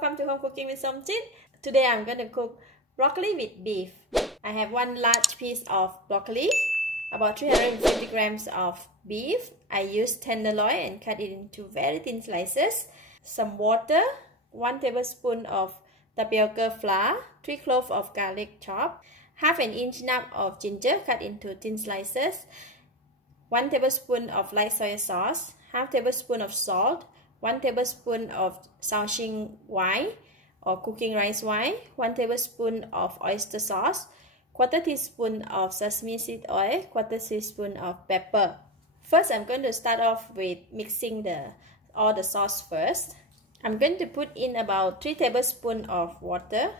welcome to Home Cooking with Somjit. Today I'm going to cook broccoli with beef. I have one large piece of broccoli, about 350 grams of beef. I use tenderloin and cut it into very thin slices. Some water, 1 tablespoon of tapioca flour, 3 cloves of garlic chopped, half an inch nub of ginger cut into thin slices, 1 tablespoon of light soy sauce, half tablespoon of salt, 1 tablespoon of Shaoxing wine or cooking rice wine, 1 tablespoon of oyster sauce, 1/4 teaspoon of sesame seed oil, 1/4 teaspoon of pepper. First, I'm going to start off with mixing all the sauce first. I'm going to put in about 3 tablespoons of water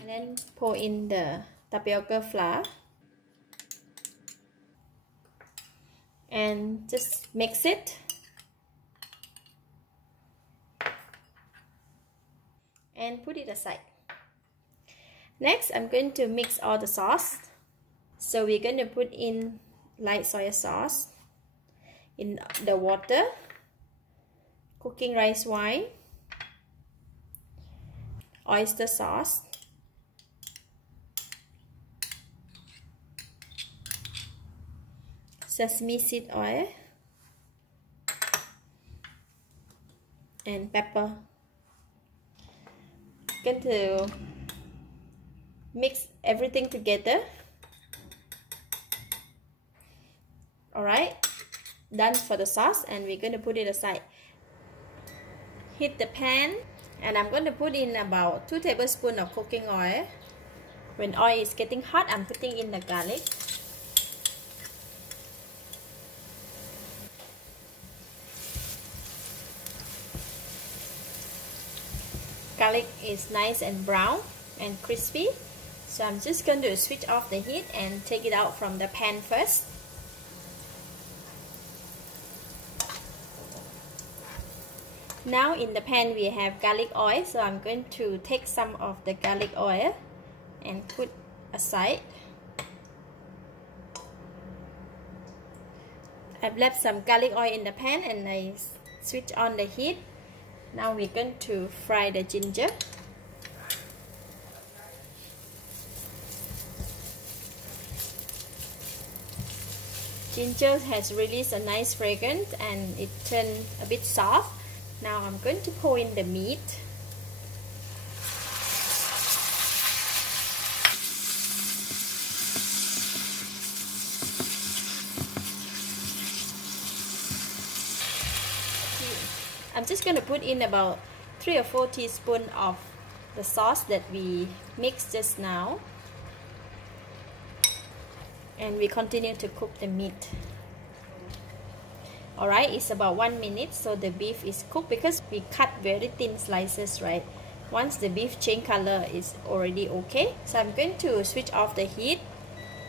and then pour in the tapioca flour and just mix it. And put it aside. Next, I'm going to mix all the sauce. So we're going to put in light soy sauce in the water, cooking rice wine, oyster sauce, sesame seed oil, and pepper. Going to mix everything together. Alright, done for the sauce, and we're going to put it aside. Heat the pan, and I'm going to put in about 2 tablespoons of cooking oil. When oil is getting hot, I'm putting in the garlic. Garlic is nice and brown and crispy, so I'm just going to switch off the heat and take it out from the pan first. Now in the pan we have garlic oil, so I'm going to take some of the garlic oil and put aside. I've left some garlic oil in the pan and I switch on the heat. Now we're going to fry the ginger. Ginger has released a nice fragrance and it turned a bit soft. Now I'm going to pour in the meat. I'm just going to put in about 3 or 4 teaspoons of the sauce that we mixed just now. And we continue to cook the meat. Alright, it's about 1 minute, so the beef is cooked because we cut very thin slices, right? Once the beef change color is already okay. So I'm going to switch off the heat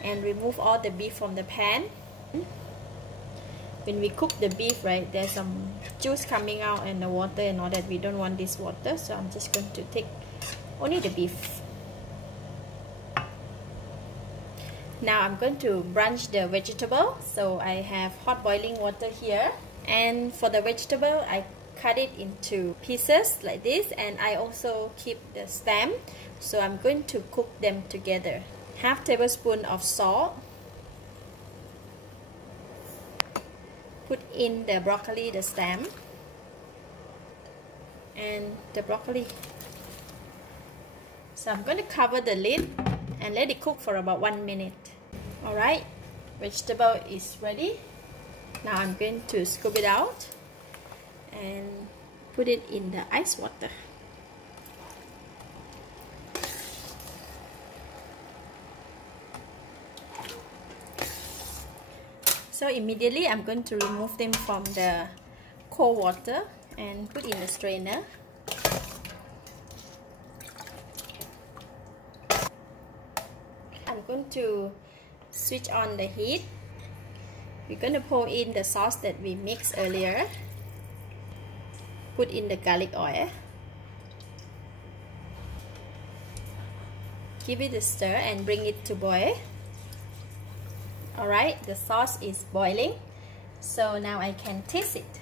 and remove all the beef from the pan. When we cook the beef, right, there's some juice coming out and the water and all that. We don't want this water, so I'm just going to take only the beef. Now I'm going to blanch the vegetable. So I have hot boiling water here, and for the vegetable I cut it into pieces like this, and I also keep the stem, so I'm going to cook them together. Half tablespoon of salt. Put in the broccoli, the stem, and the broccoli. So I'm going to cover the lid and let it cook for about 1 minute. Alright, vegetable is ready. Now I'm going to scoop it out and put it in the ice water. So immediately I'm going to remove them from the cold water and put in the strainer. I'm going to switch on the heat. We're going to pour in the sauce that we mixed earlier. Put in the garlic oil. Give it a stir and bring it to boil. Alright, the sauce is boiling, so now I can taste it.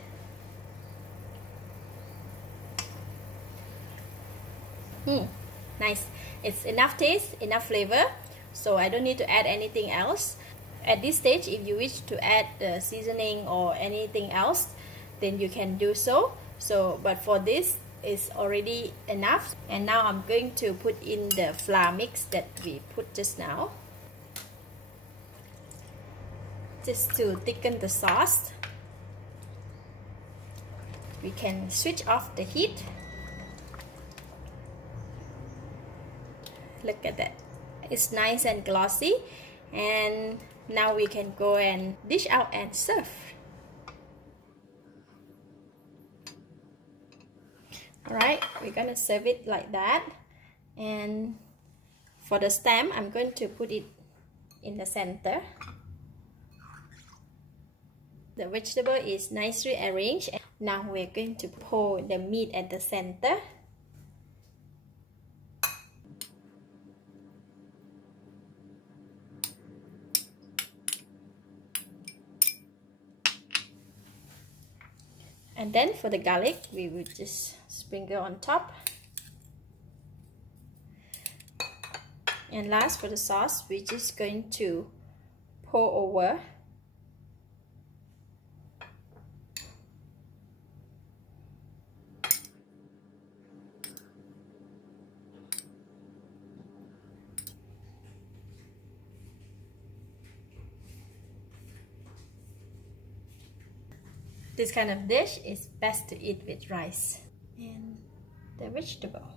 Nice. It's enough taste, enough flavor, so I don't need to add anything else. At this stage, if you wish to add the seasoning or anything else, then you can do so. But for this, it's already enough. And now I'm going to put in the flour mix that we put just now, just to thicken the sauce. We can switch off the heat. Look at that, it's nice and glossy. And now we can go and dish out and serve. Alright, we're gonna serve it like that. And for the stem, I'm going to put it in the center. The vegetable is nicely arranged. Now we're going to pour the meat at the center. And then for the garlic, we will just sprinkle on top. And last, for the sauce, we're just going to pour over. This kind of dish is best to eat with rice and the vegetable.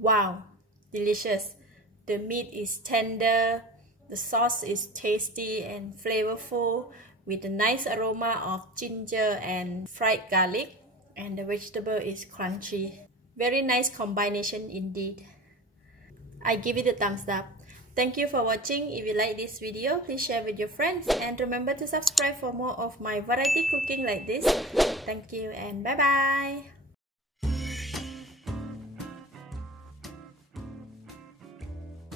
Wow, delicious. The meat is tender. The sauce is tasty and flavorful with a nice aroma of ginger and fried garlic, and the vegetable is crunchy. Very nice combination indeed. I give it a thumbs up. Thank you for watching. If you like this video, please share with your friends and remember to subscribe for more of my variety cooking like this. Thank you and bye bye.